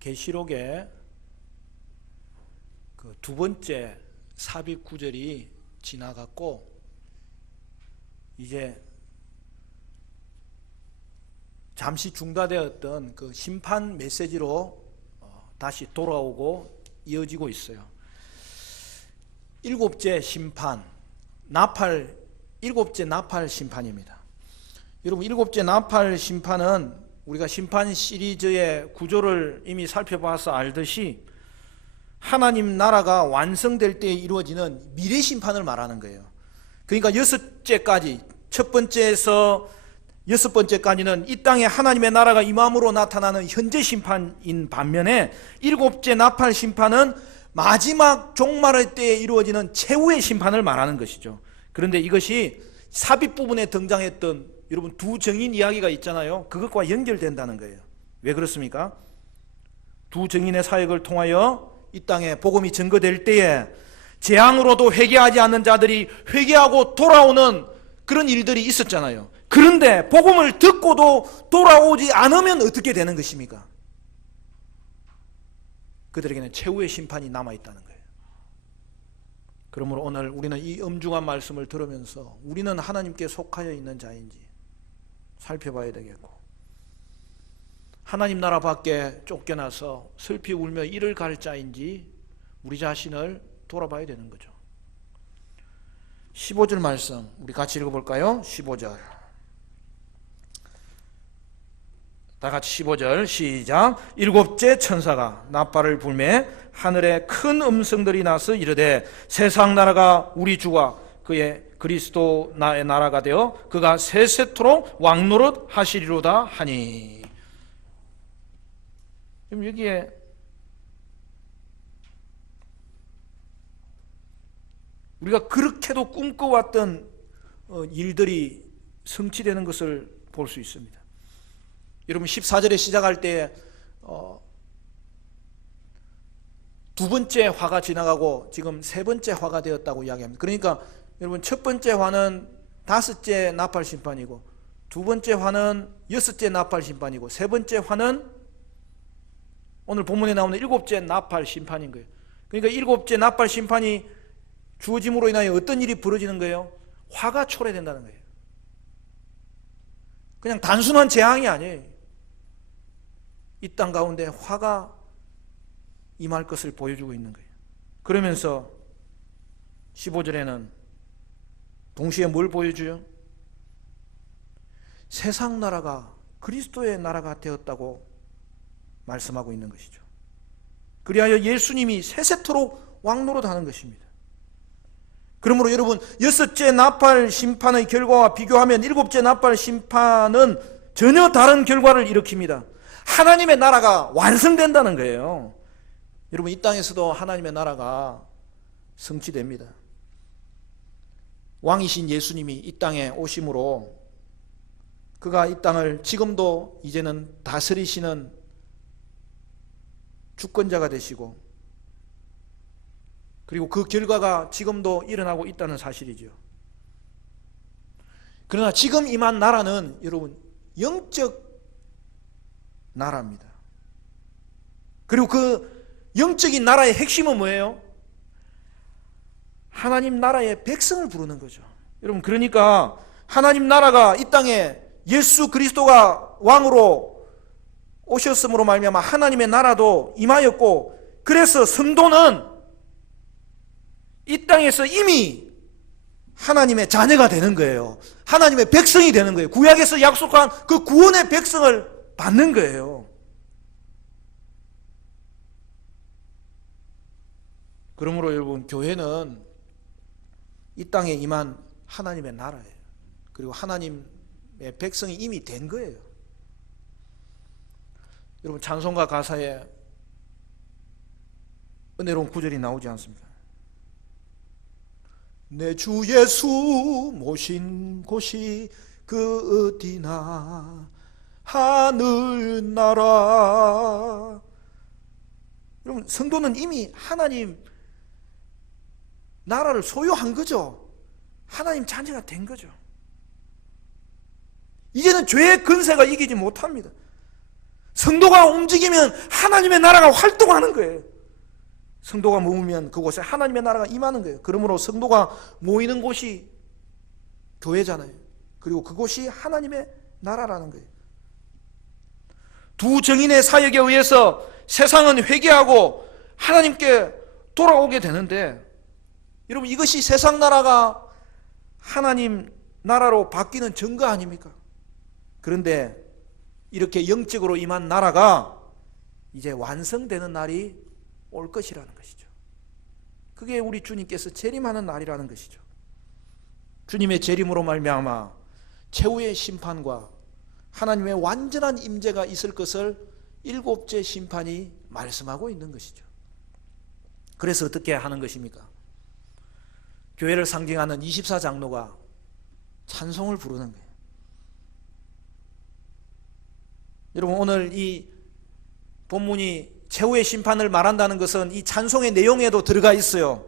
계시록의 그 두 번째 삽입 구절이 지나갔고 이제 잠시 중단되었던 그 심판 메시지로 다시 돌아오고 이어지고 있어요. 일곱째 심판, 일곱째 나팔 심판입니다. 여러분, 일곱째 나팔 심판은 우리가 심판 시리즈의 구조를 이미 살펴봐서 알듯이 하나님 나라가 완성될 때 이루어지는 미래 심판을 말하는 거예요. 그러니까 여섯째까지, 첫 번째에서 여섯 번째까지는 이 땅에 하나님의 나라가 임함으로 나타나는 현재 심판인 반면에 일곱째 나팔 심판은 마지막 종말의 때에 이루어지는 최후의 심판을 말하는 것이죠. 그런데 이것이 삽입 부분에 등장했던 여러분 두 증인 이야기가 있잖아요. 그것과 연결된다는 거예요. 왜 그렇습니까? 두 증인의 사역을 통하여 이 땅에 복음이 증거될 때에 재앙으로도 회개하지 않는 자들이 회개하고 돌아오는 그런 일들이 있었잖아요. 그런데 복음을 듣고도 돌아오지 않으면 어떻게 되는 것입니까? 그들에게는 최후의 심판이 남아있다는 거예요. 그러므로 오늘 우리는 이 엄중한 말씀을 들으면서 우리는 하나님께 속하여 있는 자인지 살펴봐야 되겠고, 하나님 나라 밖에 쫓겨나서 슬피 울며 이를 갈 자인지 우리 자신을 돌아봐야 되는 거죠. 15절 말씀 우리 같이 읽어볼까요? 15절 다 같이 15절 시작. 일곱째 천사가 나팔을 불매 하늘에 큰 음성들이 나서 이르되 세상 나라가 우리 주와 그의 그리스도 나의 나라가 되어 그가 세세토록 왕노릇 하시리로다 하니. 그럼 여기에 우리가 그렇게도 꿈꿔왔던 일들이 성취되는 것을 볼 수 있습니다. 여러분 14절에 시작할 때 두 번째 화가 지나가고 지금 세 번째 화가 되었다고 이야기합니다. 그러니까 여러분 첫 번째 화는 다섯째 나팔 심판이고, 두 번째 화는 여섯째 나팔 심판이고, 세 번째 화는 오늘 본문에 나오는 일곱째 나팔 심판인 거예요. 그러니까 일곱째 나팔 심판이 주어짐으로 인하여 어떤 일이 벌어지는 거예요? 화가 초래된다는 거예요. 그냥 단순한 재앙이 아니에요. 이 땅 가운데 화가 임할 것을 보여주고 있는 거예요. 그러면서 15절에는 동시에 뭘 보여줘요? 세상 나라가 그리스도의 나라가 되었다고 말씀하고 있는 것이죠. 그리하여 예수님이 세세토록 왕노릇하는 것입니다. 그러므로 여러분 여섯째 나팔 심판의 결과와 비교하면 일곱째 나팔 심판은 전혀 다른 결과를 일으킵니다. 하나님의 나라가 완성된다는 거예요. 여러분 이 땅에서도 하나님의 나라가 성취됩니다. 왕이신 예수님이 이 땅에 오심으로 그가 이 땅을 지금도 이제는 다스리시는 주권자가 되시고, 그리고 그 결과가 지금도 일어나고 있다는 사실이죠. 그러나 지금 임한 나라는 여러분 영적 나라입니다. 그리고 그 영적인 나라의 핵심은 뭐예요? 하나님 나라의 백성을 부르는 거죠. 여러분 그러니까 하나님 나라가 이 땅에 예수 그리스도가 왕으로 오셨음으로 말미암아 하나님의 나라도 임하였고, 그래서 성도는 이 땅에서 이미 하나님의 자녀가 되는 거예요. 하나님의 백성이 되는 거예요. 구약에서 약속한 그 구원의 백성을 받는 거예요. 그러므로 여러분 교회는 이 땅에 임한 하나님의 나라예요. 그리고 하나님의 백성이 이미 된 거예요. 여러분 찬송가 가사에 은혜로운 구절이 나오지 않습니까? 내 주 예수 모신 곳이 그 어디나 하늘나라. 여러분 성도는 이미 하나님 나라를 소유한 거죠. 하나님 자녀가 된 거죠. 이제는 죄의 권세가 이기지 못합니다. 성도가 움직이면 하나님의 나라가 활동하는 거예요. 성도가 모으면 그곳에 하나님의 나라가 임하는 거예요. 그러므로 성도가 모이는 곳이 교회잖아요. 그리고 그곳이 하나님의 나라라는 거예요. 두 증인의 사역에 의해서 세상은 회개하고 하나님께 돌아오게 되는데, 여러분, 이것이 세상 나라가 하나님 나라로 바뀌는 증거 아닙니까? 그런데 이렇게 영적으로 임한 나라가 이제 완성되는 날이 올 것이라는 것이죠. 그게 우리 주님께서 재림하는 날이라는 것이죠. 주님의 재림으로 말미암아 최후의 심판과 하나님의 완전한 임재가 있을 것을 일곱째 심판이 말씀하고 있는 것이죠. 그래서 어떻게 하는 것입니까? 교회를 상징하는 24장로가 찬송을 부르는 거예요. 여러분, 오늘 이 본문이 최후의 심판을 말한다는 것은 이 찬송의 내용에도 들어가 있어요.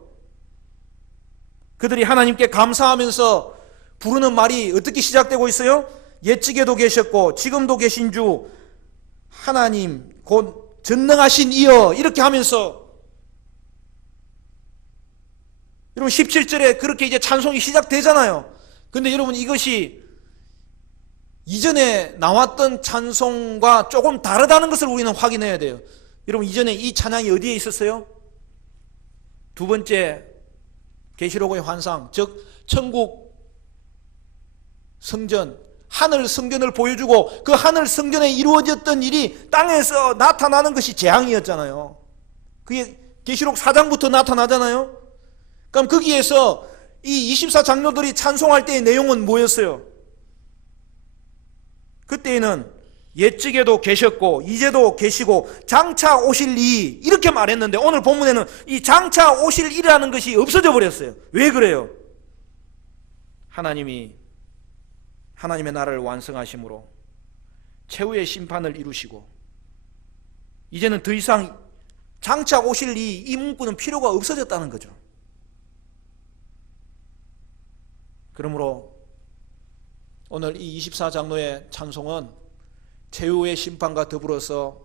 그들이 하나님께 감사하면서 부르는 말이 어떻게 시작되고 있어요? 옛적에도 계셨고 지금도 계신 주 하나님 곧 전능하신 이여, 이렇게 하면서, 여러분 17절에 그렇게 이제 찬송이 시작되잖아요. 근데 여러분, 이것이 이전에 나왔던 찬송과 조금 다르다는 것을 우리는 확인해야 돼요. 여러분, 이전에 이 찬양이 어디에 있었어요? 두 번째 계시록의 환상, 즉 천국 성전, 하늘 성전을 보여주고 그 하늘 성전에 이루어졌던 일이 땅에서 나타나는 것이 재앙이었잖아요. 그게 계시록 4장부터 나타나잖아요. 그럼 거기에서 이 24장로들이 찬송할 때의 내용은 뭐였어요? 그때에는 옛적에도 계셨고 이제도 계시고 장차 오실 이, 이렇게 말했는데 오늘 본문에는 이 장차 오실 이라는 것이 없어져 버렸어요. 왜 그래요? 하나님이 하나님의 나라를 완성하심으로 최후의 심판을 이루시고 이제는 더 이상 장차 오실 이 문구는 필요가 없어졌다는 거죠. 그러므로 오늘 이 24장로의 찬송은 최후의 심판과 더불어서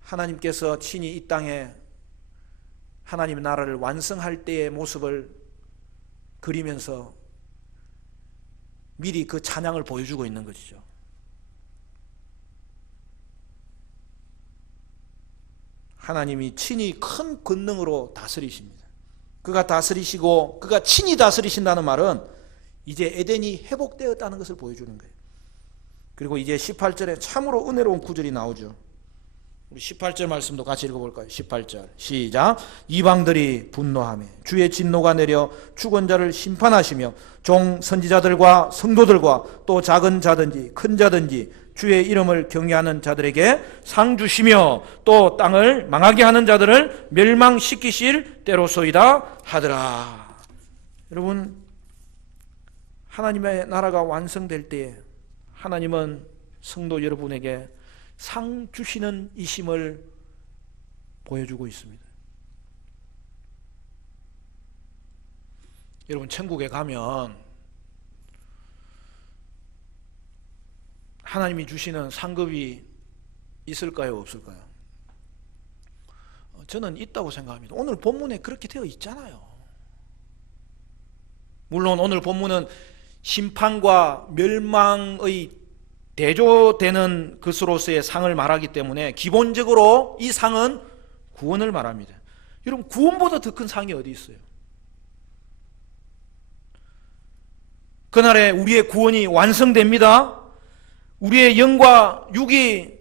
하나님께서 친히 이 땅에 하나님의 나라를 완성할 때의 모습을 그리면서 미리 그 찬양을 보여주고 있는 것이죠. 하나님이 친히 큰 권능으로 다스리십니다. 그가 다스리시고 그가 친히 다스리신다는 말은 이제 에덴이 회복되었다는 것을 보여주는 거예요. 그리고 이제 18절에 참으로 은혜로운 구절이 나오죠. 우리 18절 말씀도 같이 읽어볼까요? 18절 시작. 이방들이 분노하며 주의 진노가 내려 죽은 자를 심판하시며 종 선지자들과 성도들과 또 작은 자든지 큰 자든지 주의 이름을 경외하는 자들에게 상 주시며 또 땅을 망하게 하는 자들을 멸망시키실 때로소이다 하더라. 여러분, 하나님의 나라가 완성될 때에 하나님은 성도 여러분에게 상 주시는 이심을 보여주고 있습니다. 여러분, 천국에 가면 하나님이 주시는 상급이 있을까요, 없을까요? 저는 있다고 생각합니다. 오늘 본문에 그렇게 되어 있잖아요. 물론 오늘 본문은 심판과 멸망의 대조되는 것으로서의 상을 말하기 때문에 기본적으로 이 상은 구원을 말합니다. 여러분, 구원보다 더 큰 상이 어디 있어요? 그날에 우리의 구원이 완성됩니다. 우리의 영과 육이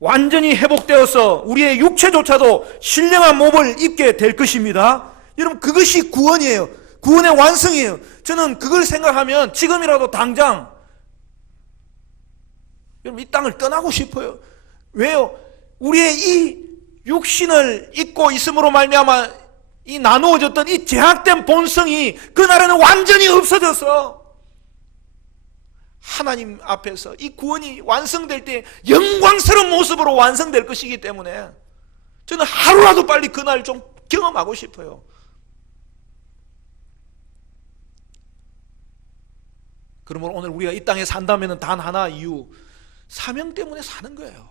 완전히 회복되어서 우리의 육체조차도 신령한 몸을 입게 될 것입니다. 여러분, 그것이 구원이에요. 구원의 완성이에요. 저는 그걸 생각하면 지금이라도 당장 여러분, 이 땅을 떠나고 싶어요. 왜요? 우리의 이 육신을 입고 있음으로 말미암아 이 나누어졌던 이 제약된 본성이 그날에는 완전히 없어져서 하나님 앞에서 이 구원이 완성될 때 영광스러운 모습으로 완성될 것이기 때문에 저는 하루라도 빨리 그날 좀 경험하고 싶어요. 그러므로 오늘 우리가 이 땅에 산다면 단 하나 이유, 사명 때문에 사는 거예요.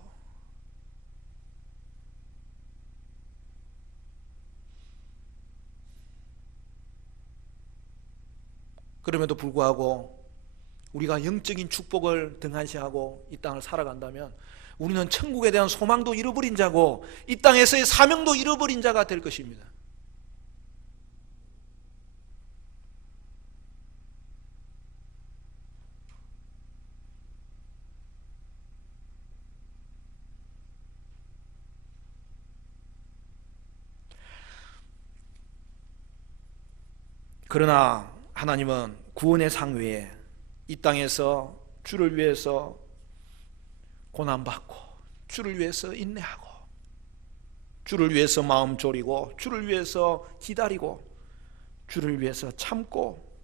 그럼에도 불구하고 우리가 영적인 축복을 등한시하고 이 땅을 살아간다면 우리는 천국에 대한 소망도 잃어버린 자고 이 땅에서의 사명도 잃어버린 자가 될 것입니다. 그러나 하나님은 구원의 상 외에 이 땅에서 주를 위해서 고난받고 주를 위해서 인내하고 주를 위해서 마음 졸이고 주를 위해서 기다리고 주를 위해서 참고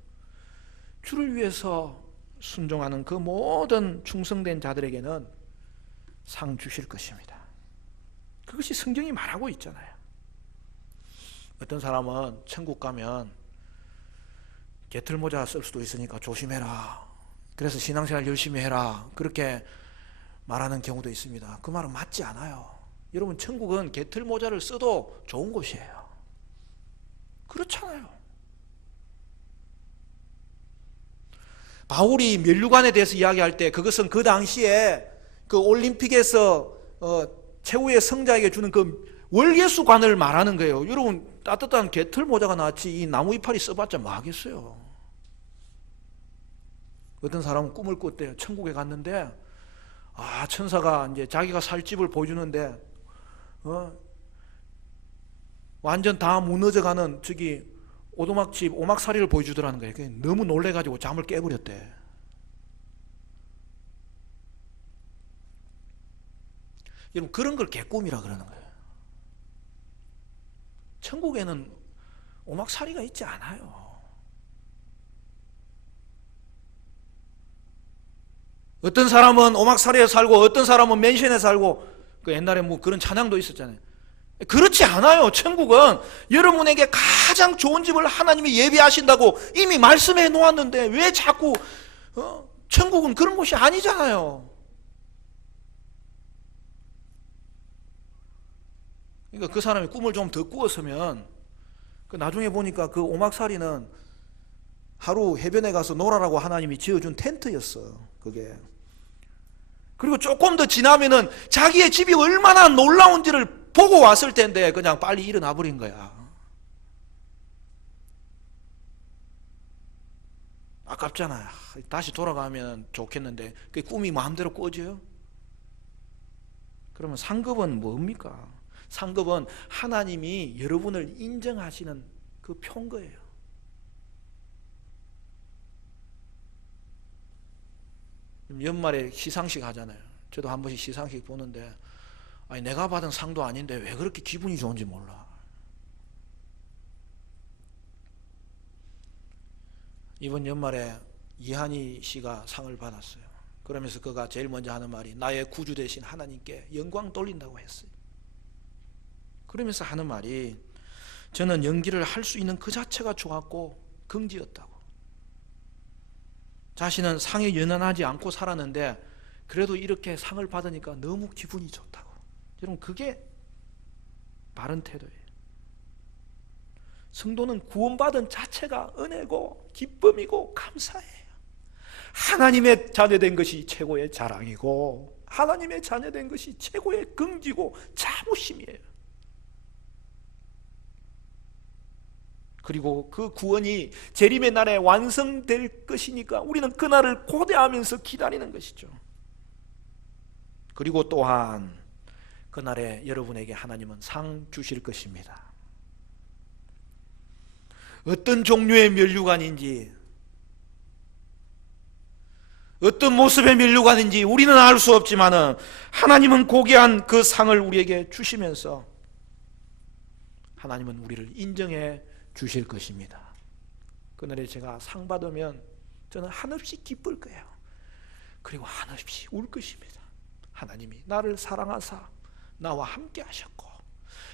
주를 위해서 순종하는 그 모든 충성된 자들에게는 상 주실 것입니다. 그것이 성경이 말하고 있잖아요. 어떤 사람은 천국 가면 개털모자 쓸 수도 있으니까 조심해라, 그래서 신앙생활 열심히 해라, 그렇게 말하는 경우도 있습니다. 그 말은 맞지 않아요. 여러분, 천국은 개털모자를 써도 좋은 곳이에요. 그렇잖아요. 바울이 면류관에 대해서 이야기할 때 그것은 그 당시에 그 올림픽에서 최후의 승자에게 주는 그 월계수관을 말하는 거예요. 여러분, 따뜻한 개털모자가 낫지 이 나무 이파리 써봤자 뭐 하겠어요. 어떤 사람은 꿈을 꿨대요. 천국에 갔는데 천사가 이제 자기가 살 집을 보여주는데 완전 다 무너져가는 저기 오두막집 오막살이를 보여주더라는 거예요. 너무 놀래가지고 잠을 깨버렸대. 여러분, 그런 걸 개꿈이라 그러는 거예요. 천국에는 오막살이가 있지 않아요. 어떤 사람은 오막살이에 살고 어떤 사람은 맨션에 살고, 그 옛날에 뭐 그런 찬양도 있었잖아요. 그렇지 않아요. 천국은 여러분에게 가장 좋은 집을 하나님이 예비하신다고 이미 말씀해 놓았는데 왜 자꾸 천국은 그런 곳이 아니잖아요. 그러니까 그 사람이 꿈을 좀 더 꾸었으면 나중에 보니까 그 오막살이는 하루 해변에 가서 놀아라고 하나님이 지어준 텐트였어. 그게. 그리고 조금 더 지나면은 자기의 집이 얼마나 놀라운지를 보고 왔을 텐데 그냥 빨리 일어나 버린 거야. 아깝잖아요. 다시 돌아가면 좋겠는데 그 꿈이 마음대로 꿔져요? 그러면 상급은 뭡니까? 상급은 하나님이 여러분을 인정하시는 그 표인 거예요. 연말에 시상식 하잖아요. 저도 한 번씩 시상식 보는데 내가 받은 상도 아닌데 왜 그렇게 기분이 좋은지 몰라. 이번 연말에 이한희 씨가 상을 받았어요. 그러면서 그가 제일 먼저 하는 말이 나의 구주 되신 하나님께 영광 돌린다고 했어요. 그러면서 하는 말이 저는 연기를 할 수 있는 그 자체가 좋았고 긍지였다고. 자신은 상에 연연하지 않고 살았는데 그래도 이렇게 상을 받으니까 너무 기분이 좋다고. 여러분, 그게 바른 태도예요. 성도는 구원받은 자체가 은혜고 기쁨이고 감사해요. 하나님의 자녀된 것이 최고의 자랑이고 하나님의 자녀된 것이 최고의 긍지고 자부심이에요. 그리고 그 구원이 재림의 날에 완성될 것이니까 우리는 그날을 고대하면서 기다리는 것이죠. 그리고 또한 그날에 여러분에게 하나님은 상 주실 것입니다. 어떤 종류의 면류관인지 어떤 모습의 면류관인지 우리는 알 수 없지만은 하나님은 고귀한 그 상을 우리에게 주시면서 하나님은 우리를 인정해 주실 것입니다. 그날에 제가 상 받으면 저는 한없이 기쁠 거예요. 그리고 한없이 울 것입니다. 하나님이 나를 사랑하사 나와 함께 하셨고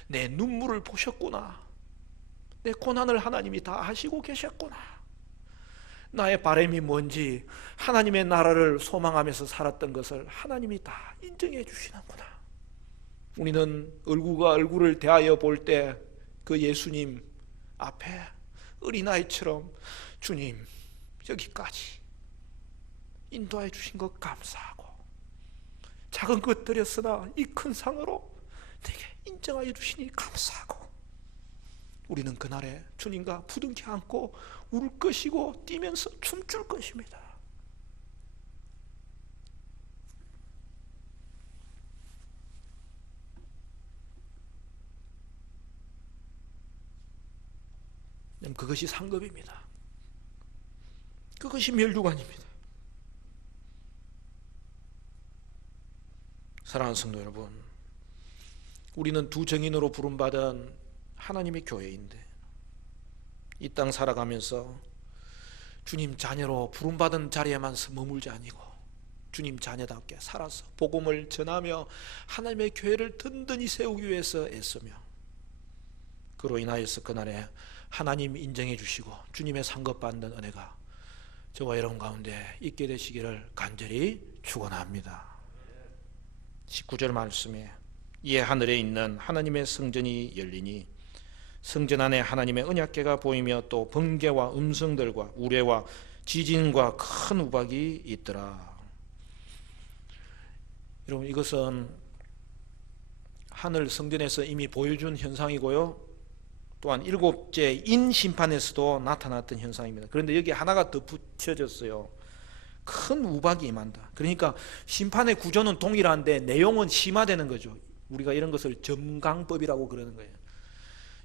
내 눈물을 보셨구나. 내 고난을 하나님이 다 하시고 계셨구나. 나의 바람이 뭔지 하나님의 나라를 소망하면서 살았던 것을 하나님이 다 인정해 주시는구나. 우리는 얼굴과 얼굴을 대하여 볼 때 그 예수님 앞에 어린아이처럼 주님 여기까지 인도해 주신 것 감사하고, 작은 것들이었으나 이 큰 상으로 내게 인정하여 주시니 감사하고, 우리는 그날에 주님과 부둥켜 안고 울 것이고 뛰면서 춤출 것입니다. 그것이 상급입니다. 그것이 멸류관입니다. 사랑하는 성도 여러분, 우리는 두 정인으로 부름받은 하나님의 교회인데, 이 땅 살아가면서 주님 자녀로 부름받은 자리에만 머물지 아니고 주님 자녀답게 살아서 복음을 전하며 하나님의 교회를 든든히 세우기 위해서 애쓰며, 그로 인하여서 그날에 하나님 인정해 주시고 주님의 상급받는 은혜가 저와 여러분 가운데 있게 되시기를 간절히 축원합니다. 19절 말씀에 이에 하늘에 있는 하나님의 성전이 열리니 성전 안에 하나님의 언약궤가 보이며 또 번개와 음성들과 우레와 지진과 큰 우박이 있더라. 여러분, 이것은 하늘 성전에서 이미 보여준 현상이고요, 또한 일곱째 인 심판에서도 나타났던 현상입니다. 그런데 여기 하나가 더 붙여졌어요. 큰 우박이 임한다. 그러니까 심판의 구조는 동일한데 내용은 심화되는 거죠. 우리가 이런 것을 점강법이라고 그러는 거예요.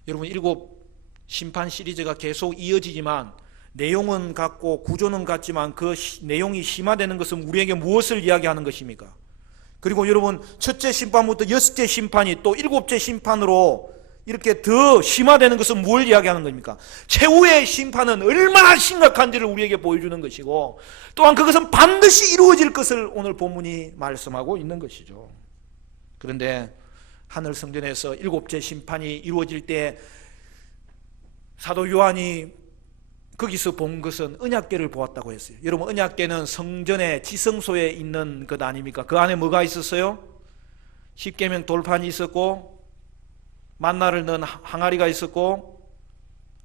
여러분, 일곱 심판 시리즈가 계속 이어지지만 내용은 같고 구조는 같지만 그 내용이 심화되는 것은 우리에게 무엇을 이야기하는 것입니까? 그리고 여러분, 첫째 심판부터 여섯째 심판이 또 일곱째 심판으로 이렇게 더 심화되는 것은 뭘 이야기하는 겁니까? 최후의 심판은 얼마나 심각한지를 우리에게 보여주는 것이고, 또한 그것은 반드시 이루어질 것을 오늘 본문이 말씀하고 있는 것이죠. 그런데 하늘 성전에서 일곱째 심판이 이루어질 때 사도 요한이 거기서 본 것은 언약궤를 보았다고 했어요. 여러분, 언약궤는 성전의 지성소에 있는 것 아닙니까? 그 안에 뭐가 있었어요? 십계명 돌판이 있었고, 만나를 넣은 항아리가 있었고,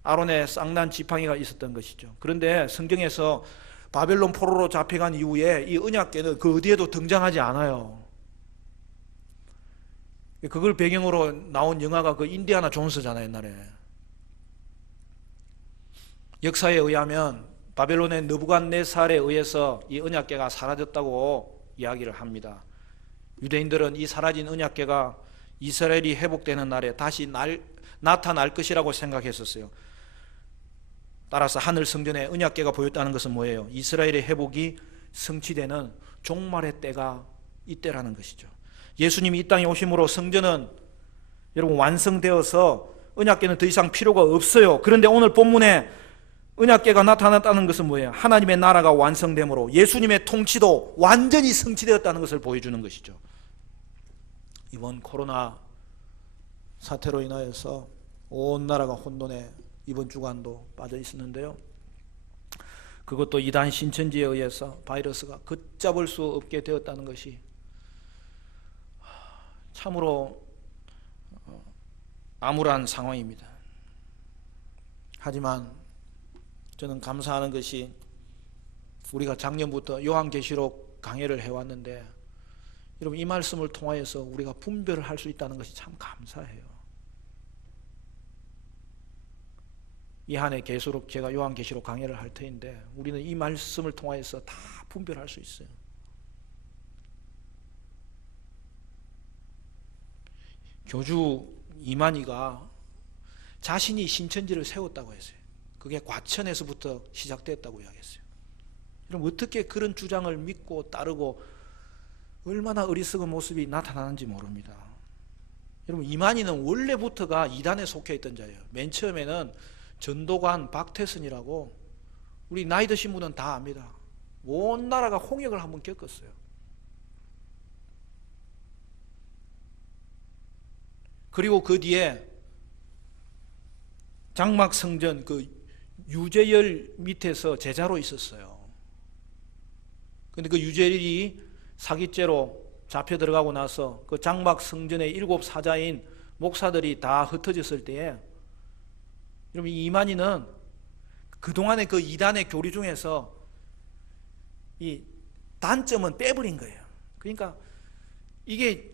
아론의 쌍난 지팡이가 있었던 것이죠. 그런데 성경에서 바벨론 포로로 잡혀간 이후에 이 언약궤는 그 어디에도 등장하지 않아요. 그걸 배경으로 나온 영화가 그 인디아나 존스잖아요, 옛날에. 역사에 의하면 바벨론의 느부갓네살에 의해서 이 언약궤가 사라졌다고 이야기를 합니다. 유대인들은 이 사라진 언약궤가 이스라엘이 회복되는 날에 다시 나타날 것이라고 생각했었어요. 따라서 하늘 성전에 언약궤가 보였다는 것은 뭐예요? 이스라엘의 회복이 성취되는 종말의 때가 이때라는 것이죠. 예수님이 이 땅에 오심으로 성전은 여러분 완성되어서 언약궤는 더 이상 필요가 없어요. 그런데 오늘 본문에 언약궤가 나타났다는 것은 뭐예요? 하나님의 나라가 완성됨으로 예수님의 통치도 완전히 성취되었다는 것을 보여주는 것이죠. 이번 코로나 사태로 인하여서 온 나라가 혼돈에 이번 주간도 빠져 있었는데요, 그것도 이단 신천지에 의해서 바이러스가 걷잡을 수 없게 되었다는 것이 참으로 암울한 상황입니다. 하지만 저는 감사하는 것이 우리가 작년부터 요한계시록 강해를 해왔는데, 여러분, 이 말씀을 통하여서 우리가 분별을 할 수 있다는 것이 참 감사해요. 이 한 해 계속 제가 요한계시록 강해를 할 터인데 우리는 이 말씀을 통하여서 다 분별할 수 있어요. 교주 이만희가 자신이 신천지를 세웠다고 했어요. 그게 과천에서부터 시작됐다고 이야기했어요. 그럼 어떻게 그런 주장을 믿고 따르고 얼마나 어리석은 모습이 나타나는지 모릅니다. 여러분, 이만희는 원래부터가 이단에 속해 있던 자예요. 맨 처음에는 전도관 박태선이라고, 우리 나이 드신 분은 다 압니다. 온 나라가 홍역을 한번 겪었어요. 그리고 그 뒤에 장막성전 그 유재열 밑에서 제자로 있었어요. 근데 그 유재열이 사기죄로 잡혀 들어가고 나서 그 장막성전의 7 사자인 목사들이 다 흩어졌을 때에, 여러분, 이만희는 그동안의 그 이단의 교리 중에서 이 단점은 빼버린 거예요. 그러니까 이게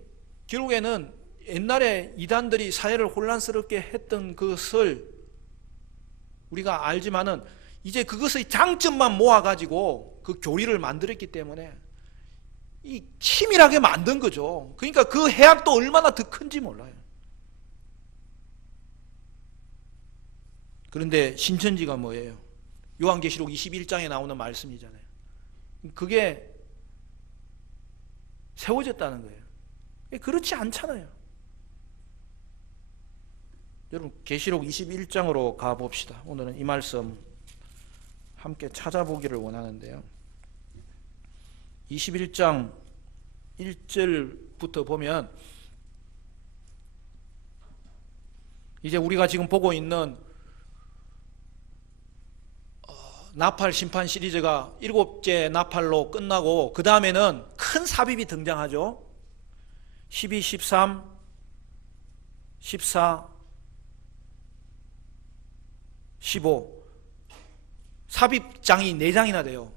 결국에는 옛날에 이단들이 사회를 혼란스럽게 했던 것을 우리가 알지만은 이제 그것의 장점만 모아가지고 그 교리를 만들었기 때문에 이 치밀하게 만든 거죠. 그러니까 그 해악도 얼마나 더 큰지 몰라요. 그런데 신천지가 뭐예요? 요한계시록 21장에 나오는 말씀이잖아요. 그게 세워졌다는 거예요. 그렇지 않잖아요. 여러분 계시록 21장으로 가봅시다. 오늘은 이 말씀 함께 찾아보기를 원하는데요. 21장 1절부터 보면 이제 우리가 지금 보고 있는 나팔 심판 시리즈가 7째 나팔로 끝나고 그 다음에는 큰 삽입이 등장하죠. 12, 13, 14, 15 삽입장이 4장이나 돼요.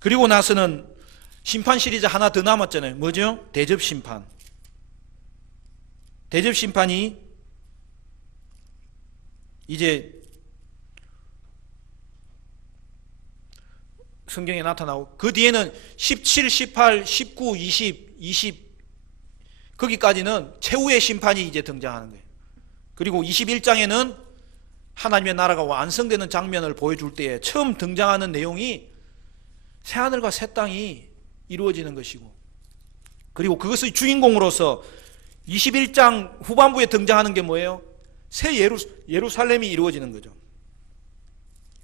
그리고 나서는 심판 시리즈 하나 더 남았잖아요. 뭐죠? 대접심판. 대접심판이 이제 성경에 나타나고 그 뒤에는 17, 18, 19, 20 거기까지는 최후의 심판이 이제 등장하는 거예요. 그리고 21장에는 하나님의 나라가 완성되는 장면을 보여줄 때에 처음 등장하는 내용이 새하늘과 새 땅이 이루어지는 것이고, 그리고 그것의 주인공으로서 21장 후반부에 등장하는 게 뭐예요? 새 예루살렘이 이루어지는 거죠.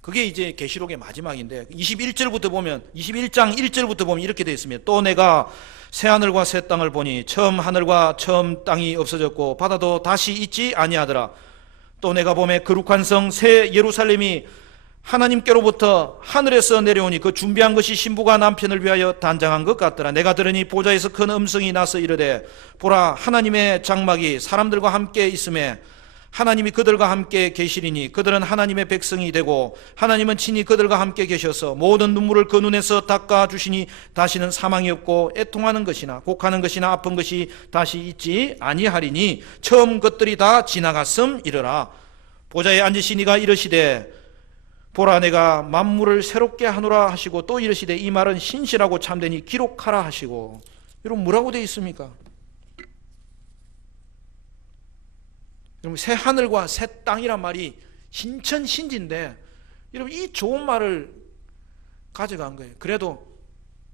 그게 이제 계시록의 마지막인데 21절부터 보면 21장 1절부터 보면 이렇게 되어 있습니다. 또 내가 새 하늘과 새 땅을 보니 처음 하늘과 처음 땅이 없어졌고 바다도 다시 있지 아니하더라. 또 내가 보매 거룩한 성 새 예루살렘이 하나님께로부터 하늘에서 내려오니 그 준비한 것이 신부가 남편을 위하여 단장한 것 같더라. 내가 들으니 보좌에서 큰 음성이 나서 이르되 보라 하나님의 장막이 사람들과 함께 있음에 하나님이 그들과 함께 계시리니 그들은 하나님의 백성이 되고 하나님은 친히 그들과 함께 계셔서 모든 눈물을 그 눈에서 닦아주시니 다시는 사망이 없고 애통하는 것이나 곡하는 것이나 아픈 것이 다시 있지 아니하리니 처음 것들이 다 지나갔음 이르라. 보좌에 앉으신 이가 이르시되 보라 내가 만물을 새롭게 하노라 하시고 또 이르시되 이 말은 신실하고 참되니 기록하라 하시고. 여러분 뭐라고 되어 있습니까? 여러분 새 하늘과 새 땅이란 말이 신천신지인데 여러분 이 좋은 말을 가져간 거예요. 그래도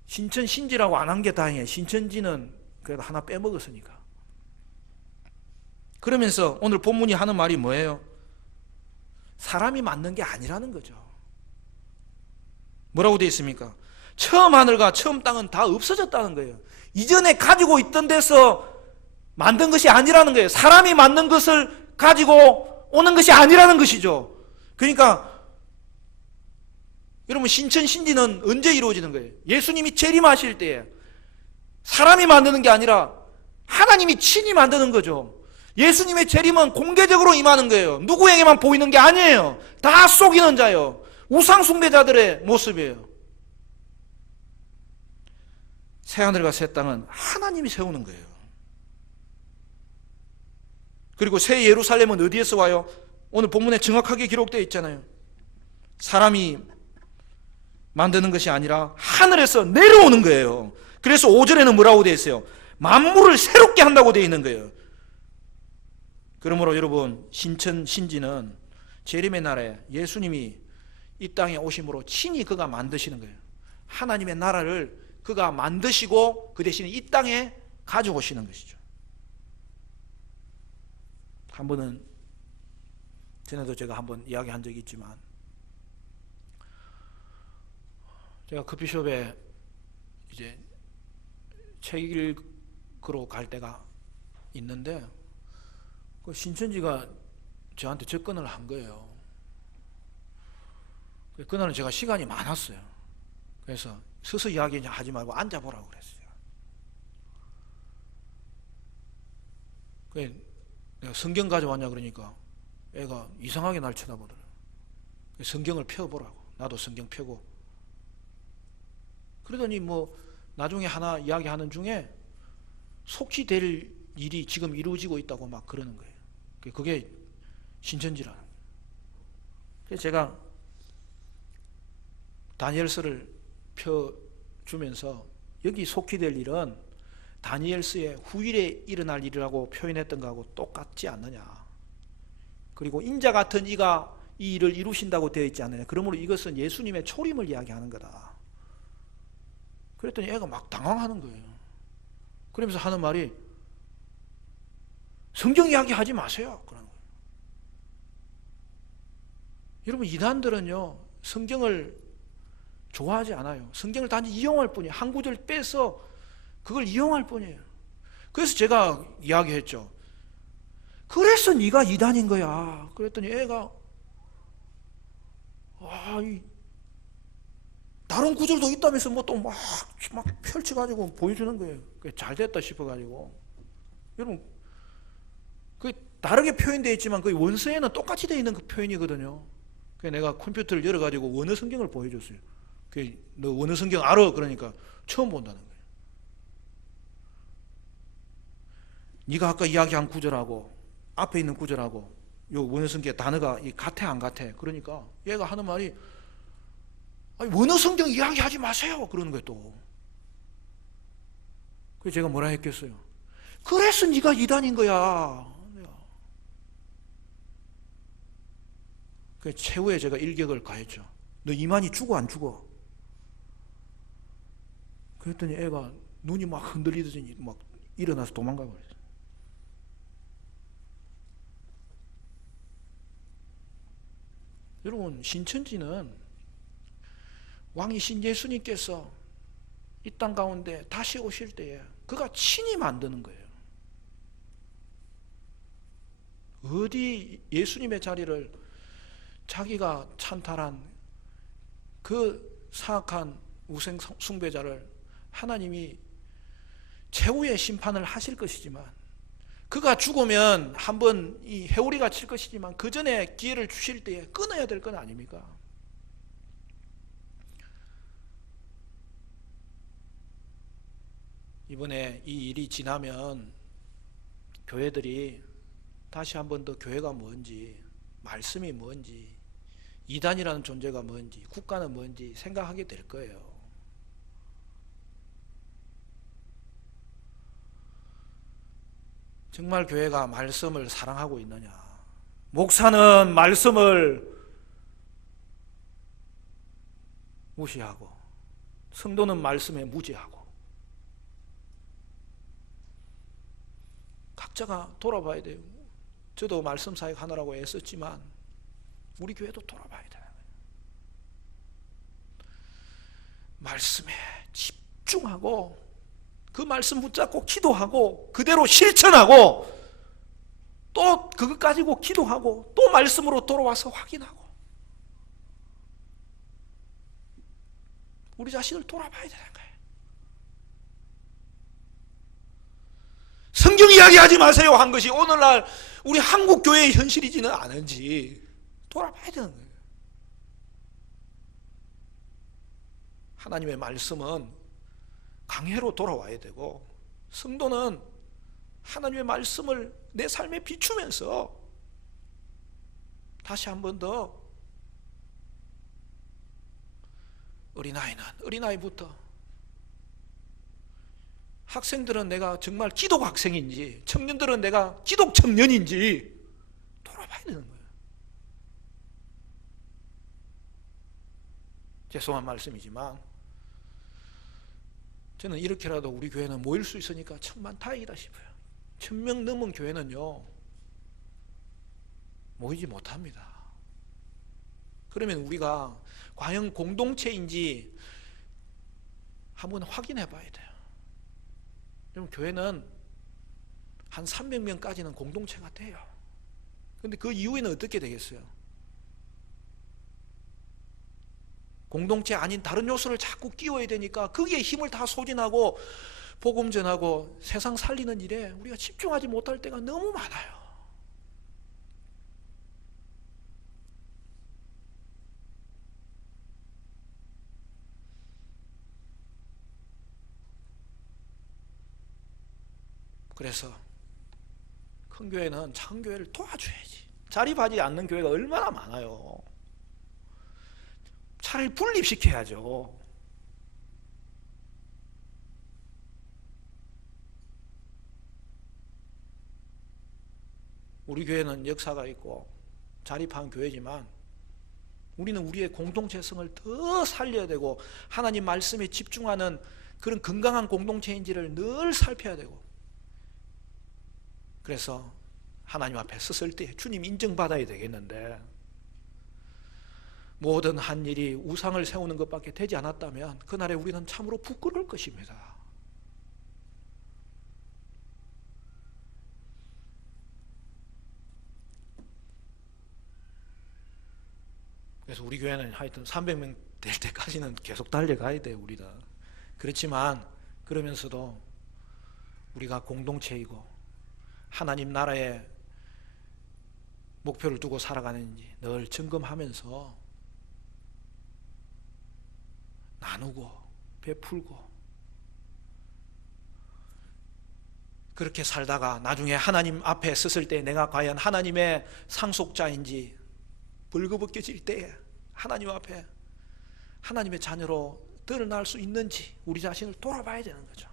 신천신지라고 안 한 게 다행이에요. 신천지는 그래도 하나 빼먹었으니까. 그러면서 오늘 본문이 하는 말이 뭐예요? 사람이 만든 게 아니라는 거죠. 뭐라고 되어 있습니까? 처음 하늘과 처음 땅은 다 없어졌다는 거예요. 이전에 가지고 있던 데서 만든 것이 아니라는 거예요. 사람이 만든 것을 가지고 오는 것이 아니라는 것이죠. 그러니까 여러분 신천신지는 언제 이루어지는 거예요? 예수님이 재림하실 때에 사람이 만드는 게 아니라 하나님이 친히 만드는 거죠. 예수님의 재림은 공개적으로 임하는 거예요. 누구에게만 보이는 게 아니에요. 다 속이는 자요. 우상 숭배자들의 모습이에요. 새하늘과 새 땅은 하나님이 세우는 거예요. 그리고 새 예루살렘은 어디에서 와요? 오늘 본문에 정확하게 기록되어 있잖아요. 사람이 만드는 것이 아니라 하늘에서 내려오는 거예요. 그래서 5절에는 뭐라고 되어 있어요? 만물을 새롭게 한다고 되어 있는 거예요. 그러므로 여러분 신천신지는 재림의 날에 예수님이 이 땅에 오심으로 친히 그가 만드시는 거예요. 하나님의 나라를 그가 만드시고 그 대신에 이 땅에 가져오시는 것이죠. 한 번은 전에도 제가 한번 이야기한 적이 있지만 제가 커피숍에 이제 책 읽으러 갈 때가 있는데 그 신천지가 저한테 접근을 한 거예요. 그날은 제가 시간이 많았어요. 그래서 서서 이야기하지 말고 앉아보라고 그랬어요. 내가 성경 가져왔냐 그러니까 애가 이상하게 날 쳐다보더라고요. 성경을 펴보라고. 나도 성경 펴고. 그러더니 뭐 나중에 하나 이야기하는 중에 속히 될 일이 지금 이루어지고 있다고 막 그러는 거예요. 그게 신천지라는 거예요. 그래서 제가 다니엘서를 펴주면서 여기 속히 될 일은 다니엘서의 후일에 일어날 일이라고 표현했던 거하고 똑같지 않느냐. 그리고 인자 같은 이가 이 일을 이루신다고 되어 있지 않느냐. 그러므로 이것은 예수님의 초림을 이야기하는 거다. 그랬더니 애가 막 당황하는 거예요. 그러면서 하는 말이 성경 이야기 하지 마세요. 그러는 거예요. 여러분, 이단들은요 성경을 좋아하지 않아요. 성경을 단지 이용할 뿐이에요. 한 구절 빼서 그걸 이용할 뿐이에요. 그래서 제가 이야기했죠. 그래서 네가 이단인 거야. 그랬더니 애가 다른 구절도 있다면서 뭐 또 막 펼쳐가지고 보여주는 거예요. 잘 됐다 싶어가지고. 여러분, 그 다르게 표현되어 있지만 그 원서에는 똑같이 되어 있는 그 표현이거든요. 그래서 내가 컴퓨터를 열어가지고 원어 성경을 보여줬어요. 너 원어 성경 알아? 그러니까 처음 본다는 거예요. 네가 아까 이야기한 구절하고 앞에 있는 구절하고 요 원어 성경 단어가 같아 안 같아? 그러니까 얘가 하는 말이 원어 성경 이야기하지 마세요. 그러는 거예요 또. 그래서 제가 뭐라 했겠어요? 그래서 네가 이단인 거야. 그래서 최후에 제가 일격을 가했죠. 너 이만희 죽어 안 죽어? 그랬더니 애가 눈이 막 흔들리더니 막 일어나서 도망가 버렸어요. 여러분, 신천지는 왕이 신예수님께서 이 땅 가운데 다시 오실 때에 그가 친히 만드는 거예요. 어디 예수님의 자리를 자기가 찬탈한 그 사악한 우상 숭배자를 하나님이 최후의 심판을 하실 것이지만, 그가 죽으면 한번 이 회오리가 칠 것이지만 그 전에 기회를 주실 때에 끊어야 될 건 아닙니까? 이번에 이 일이 지나면 교회들이 다시 한번 더 교회가 뭔지, 말씀이 뭔지, 이단이라는 존재가 뭔지, 국가는 뭔지 생각하게 될 거예요. 정말 교회가 말씀을 사랑하고 있느냐? 목사는 말씀을 무시하고 성도는 말씀에 무지하고, 각자가 돌아봐야 돼요. 저도 말씀 사역 하느라고 애썼지만 우리 교회도 돌아봐야 돼요. 말씀에 집중하고 그 말씀 붙잡고 기도하고 그대로 실천하고 또 그것 가지고 기도하고 또 말씀으로 돌아와서 확인하고, 우리 자신을 돌아봐야 되는 거예요. 성경 이야기하지 마세요 한 것이 오늘날 우리 한국 교회의 현실이지는 않은지 돌아봐야 되는 거예요. 하나님의 말씀은 강해로 돌아와야 되고, 성도는 하나님의 말씀을 내 삶에 비추면서 다시 한 번 더, 어린아이는 어린아이부터, 학생들은 내가 정말 기독 학생인지, 청년들은 내가 기독 청년인지 돌아봐야 되는 거예요. 죄송한 말씀이지만 저는 이렇게라도 우리 교회는 모일 수 있으니까 천만 다행이다 싶어요. 1000명 넘은 교회는요 모이지 못합니다. 그러면 우리가 과연 공동체인지 한번 확인해 봐야 돼요. 여러분, 교회는 한 300명까지는 공동체가 돼요. 그런데 그 이후에는 어떻게 되겠어요? 공동체 아닌 다른 요소를 자꾸 끼워야 되니까 거기에 힘을 다 소진하고 복음 전하고 세상 살리는 일에 우리가 집중하지 못할 때가 너무 많아요. 그래서 큰 교회는 작은 교회를 도와줘야지. 자립하지 않는 교회가 얼마나 많아요. 차라리 분립시켜야죠. 우리 교회는 역사가 있고 자립한 교회지만 우리는 우리의 공동체성을 더 살려야 되고 하나님 말씀에 집중하는 그런 건강한 공동체인지를 늘 살펴야 되고, 그래서 하나님 앞에 섰을 때 주님 인정받아야 되겠는데, 모든 한 일이 우상을 세우는 것밖에 되지 않았다면 그날에 우리는 참으로 부끄러울 것입니다. 그래서 우리 교회는 하여튼 300명 될 때까지는 계속 달려가야 돼요, 우리가. 그렇지만 그러면서도 우리가 공동체이고 하나님 나라의 목표를 두고 살아가는지 늘 점검하면서 나누고 베풀고, 그렇게 살다가 나중에 하나님 앞에 섰을 때 내가 과연 하나님의 상속자인지 벌거벗겨질 때에 하나님 앞에 하나님의 자녀로 드러날 수 있는지 우리 자신을 돌아봐야 되는 거죠.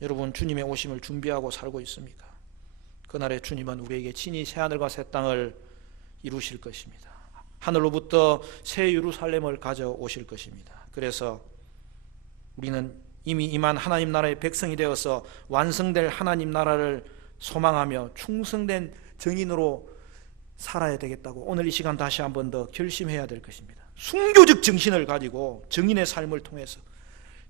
여러분, 주님의 오심을 준비하고 살고 있습니까? 그날에 주님은 우리에게 친히 새하늘과 새 땅을 이루실 것입니다. 하늘로부터 새 예루살렘을 가져오실 것입니다. 그래서 우리는 이미 임한 하나님 나라의 백성이 되어서 완성될 하나님 나라를 소망하며 충성된 증인으로 살아야 되겠다고 오늘 이 시간 다시 한 번 더 결심해야 될 것입니다. 순교적 정신을 가지고 증인의 삶을 통해서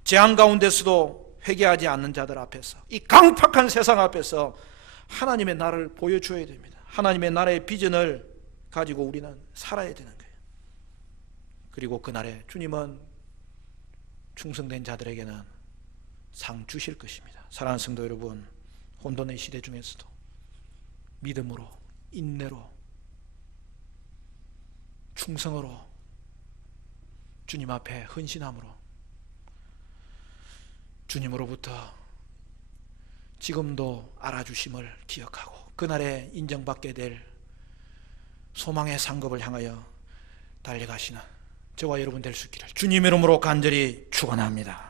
재앙 가운데서도 회개하지 않는 자들 앞에서, 이 강팍한 세상 앞에서 하나님의 나라를 보여줘야 됩니다. 하나님의 나라의 비전을 가지고 우리는 살아야 되는 거예요. 그리고 그날에 주님은 충성된 자들에게는 상 주실 것입니다. 사랑하는 성도 여러분, 혼돈의 시대 중에서도 믿음으로, 인내로, 충성으로, 주님 앞에 헌신함으로 주님으로부터 지금도 알아주심을 기억하고 그날에 인정받게 될 소망의 상급을 향하여 달려가시는 저와 여러분 될 수 있기를 주님의 이름으로 간절히 축원합니다.